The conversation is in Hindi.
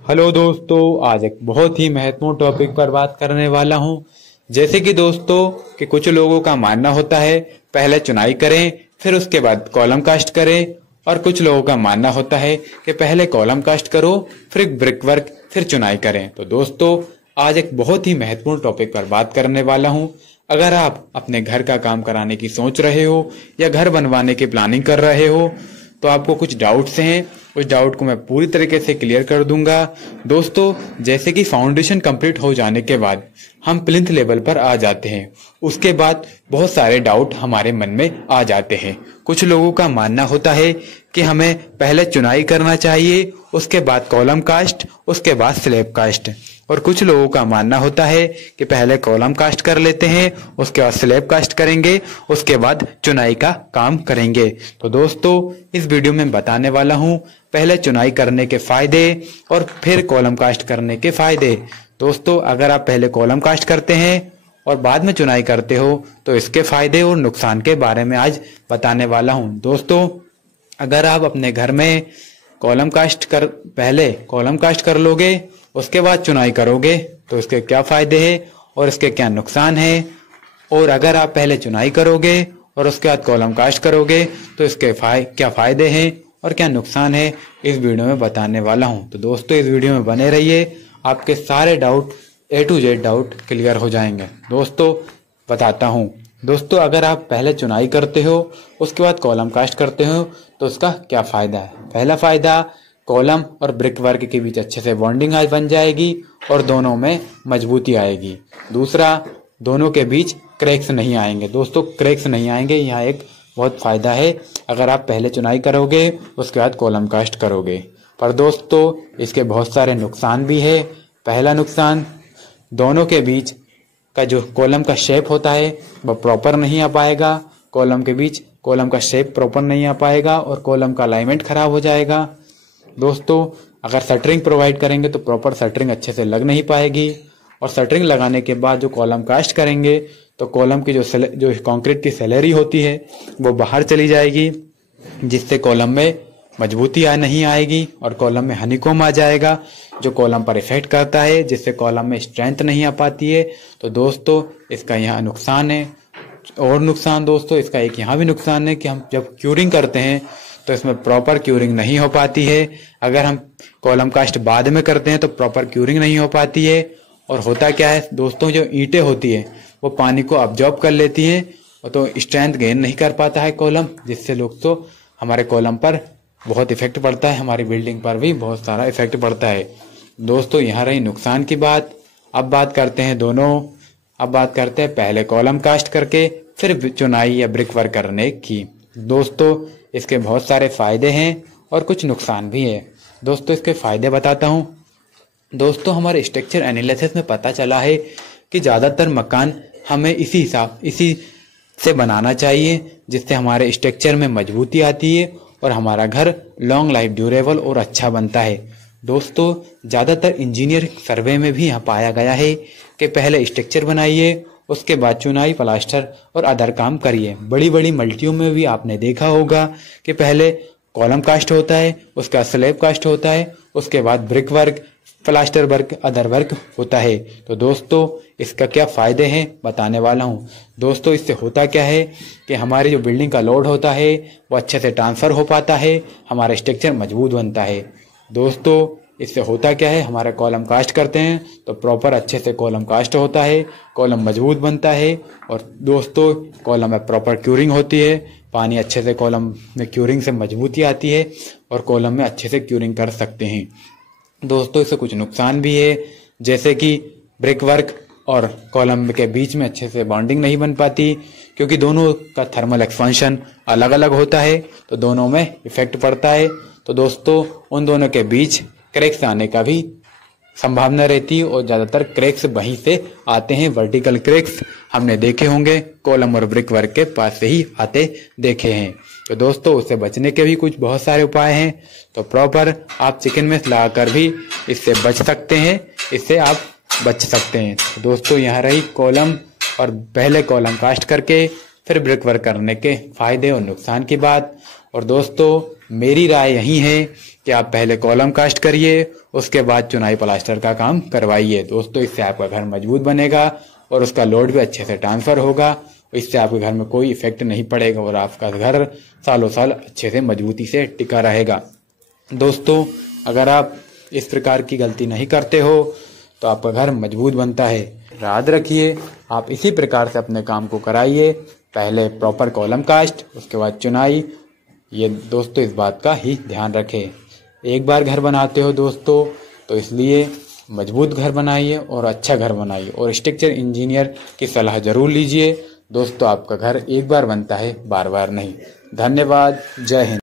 हेलो दोस्तों, आज एक बहुत ही महत्वपूर्ण टॉपिक पर बात करने वाला हूं। जैसे कि दोस्तों कि कुछ लोगों का मानना होता है पहले चुनाई करें फिर उसके बाद कॉलम कास्ट करें, और कुछ लोगों का मानना होता है कि पहले कॉलम कास्ट करो फिर ब्रिक वर्क फिर चुनाई करें। तो दोस्तों आज एक बहुत ही महत्वपूर्ण टॉपिक पर बात करने वाला हूं। अगर आप अपने घर का काम कराने की सोच रहे हो या घर बनवाने की प्लानिंग कर रहे हो तो आपको कुछ डाउट्स हैं, उस डाउट को मैं पूरी तरीके से क्लियर कर दूंगा। दोस्तों जैसे कि फाउंडेशन कंप्लीट हो जाने के बाद हम प्लिंथ लेवल पर आ जाते हैं, उसके बाद बहुत सारे डाउट हमारे मन में आ जाते हैं। कुछ लोगों का मानना होता है कि हमें पहले चुनाई करना चाहिए, उसके बाद कॉलम कास्ट, उसके बाद स्लैब कास्ट, और कुछ लोगों का मानना होता है कि पहले कॉलम कास्ट कर लेते हैं उसके बाद स्लैब कास्ट करेंगे, उसके बाद चुनाई का काम करेंगे। तो दोस्तों इस वीडियो में बताने वाला हूं पहले चुनाई करने के फायदे और फिर कॉलम कास्ट करने के फायदे। दोस्तों अगर आप पहले कॉलम कास्ट करते हैं और बाद में चुनाई करते हो तो इसके फायदे और नुकसान के बारे में आज बताने वाला हूं। दोस्तों अगर आप अपने घर में पहले कॉलम कास्ट कर लोगे उसके बाद चुनाई करोगे तो इसके क्या फायदे हैं और इसके क्या नुकसान है, और अगर आप पहले चुनाई करोगे और उसके बाद कॉलम कास्ट करोगे तो इसके क्या फायदे हैं और क्या नुकसान है, इस वीडियो में बताने वाला हूं। तो दोस्तों इस वीडियो में बने रहिए, आपके सारे doubt A to Z doubt clear हो जाएंगे। दोस्तों बताता हूं। दोस्तों अगर आप पहले चुनाई करते हो उसके बाद कॉलम कास्ट करते हो तो उसका क्या फायदा है। पहला फायदा, कॉलम और ब्रिक वर्क के बीच अच्छे से बॉन्डिंग बन जाएगी और दोनों में मजबूती आएगी। दूसरा, दोनों के बीच क्रैक्स नहीं आएंगे। दोस्तों क्रैक्स नहीं आएंगे, यहाँ एक बहुत फायदा है अगर आप पहले चुनाई करोगे उसके बाद कॉलम कास्ट करोगे। पर दोस्तों इसके बहुत सारे नुकसान भी है। पहला नुकसान, दोनों के बीच का जो कॉलम का शेप होता है वह प्रॉपर नहीं आ पाएगा। कॉलम के बीच कॉलम का शेप प्रॉपर नहीं आ पाएगा और कॉलम का अलाइनमेंट खराब हो जाएगा। दोस्तों अगर शटरिंग प्रोवाइड करेंगे तो प्रॉपर शटरिंग अच्छे से लग नहीं पाएगी, और शटरिंग लगाने के बाद जो कॉलम कास्ट करेंगे तो कॉलम की जो कंक्रीट की सैलरी होती है वो बाहर चली जाएगी, जिससे कॉलम में मजबूती नहीं आएगी और कॉलम में हनीकॉम आ जाएगा जो कॉलम पर इफेक्ट करता है, जिससे कॉलम में स्ट्रेंथ नहीं आ पाती है। तो दोस्तों इसका यहाँ नुकसान है। और नुकसान दोस्तों इसका एक यहाँ भी नुकसान है कि हम जब क्यूरिंग करते हैं तो इसमें प्रॉपर क्यूरिंग नहीं हो पाती है। अगर हम कॉलम कास्ट बाद में करते हैं तो प्रॉपर क्यूरिंग नहीं हो पाती है। और होता क्या है दोस्तों, जो ईंटें होती है वो पानी को अब्जॉर्ब कर लेती है और तो स्ट्रेंथ गेन नहीं कर पाता है कॉलम, जिससे दोस्तों हमारे कॉलम पर बहुत इफेक्ट पड़ता है, हमारी बिल्डिंग पर भी बहुत सारा इफेक्ट पड़ता है। दोस्तों यहाँ रही नुकसान की बात। अब बात करते हैं पहले कॉलम कास्ट करके फिर चुनाई या ब्रिक वर्क करने की। दोस्तों इसके बहुत सारे फायदे हैं और कुछ नुकसान भी है। दोस्तों इसके फायदे बताता हूँ। दोस्तों हमारे स्ट्रक्चर एनालिसिस में पता चला है कि ज़्यादातर मकान हमें इसी से बनाना चाहिए, जिससे हमारे स्ट्रक्चर में मजबूती आती है और हमारा घर लॉन्ग लाइफ ड्यूरेबल और अच्छा बनता है। दोस्तों ज़्यादातर इंजीनियर सर्वे में भी यहाँ पाया गया है कि पहले स्ट्रक्चर बनाइए उसके बाद चुनाई, प्लास्टर और अदर काम करिए। बड़ी बड़ी मल्टियों में भी आपने देखा होगा कि पहले कॉलम कास्ट होता है, उसका स्लैब कास्ट होता है, उसके बाद brick work, plaster work, other work होता है। तो दोस्तों इसका क्या फायदे हैं बताने वाला हूँ। दोस्तों इससे होता क्या है कि हमारी जो बिल्डिंग का लोड होता है वो अच्छे से ट्रांसफर हो पाता है, हमारा स्ट्रक्चर मजबूत बनता है। दोस्तों इससे होता क्या है, हमारे कॉलम कास्ट करते हैं तो प्रॉपर अच्छे से कॉलम कास्ट होता है, कॉलम मजबूत बनता है, और दोस्तों कॉलम में प्रॉपर क्यूरिंग होती है, पानी अच्छे से कॉलम में क्यूरिंग से मजबूती आती है और कॉलम में अच्छे से क्यूरिंग कर सकते हैं। दोस्तों इससे कुछ नुकसान भी है, जैसे कि ब्रिक वर्क और कॉलम के बीच में अच्छे से बॉन्डिंग नहीं बन पाती, क्योंकि दोनों का थर्मल एक्सपेंशन अलग अलग होता है तो दोनों में इफेक्ट पड़ता है। तो दोस्तों उन दोनों के बीच क्रैक्स आने का भी संभावना रहती है और ज़्यादातर क्रैक्स वहीं से आते हैं। वर्टिकल क्रैक्स हमने देखे होंगे, कॉलम और ब्रिक वर्क के पास से ही आते देखे हैं। तो दोस्तों उससे बचने के भी कुछ बहुत सारे उपाय हैं। तो प्रॉपर आप चिकन मेश लगाकर भी इससे बच सकते हैं, इससे आप बच सकते हैं। तो दोस्तों यहाँ रही कॉलम और पहले कॉलम कास्ट करके फिर ब्रिक वर्क करने के फायदे और नुकसान की बात। और दोस्तों मेरी राय यही है कि कि आप पहले कॉलम कास्ट करिए, उसके बाद चुनाई प्लास्टर का काम करवाइए दोस्तों। इससे आपका घर मजबूत बनेगा और उसका लोड भी अच्छे से ट्रांसफर होगा। इससे आपके घर में कोई इफेक्ट नहीं पड़ेगा और आपका घर सालों साल अच्छे से मजबूती से टिका रहेगा। दोस्तों, अगर आप इस प्रकार की गलती नहीं करते हो तो आपका घर मजबूत बनता है। याद रखिए, आप इसी प्रकार से अपने काम को कराइए। पहले प्रॉपर कॉलम कास्ट, उसके बाद चुनाई। ये दोस्तों इस बात का ही ध्यान रखें। एक बार घर बनाते हो दोस्तों, तो इसलिए मजबूत घर बनाइए और अच्छा घर बनाइए और स्ट्रक्चर इंजीनियर की सलाह जरूर लीजिए दोस्तों। आपका घर एक बार बनता है, बार बार नहीं। धन्यवाद। जय हिंद।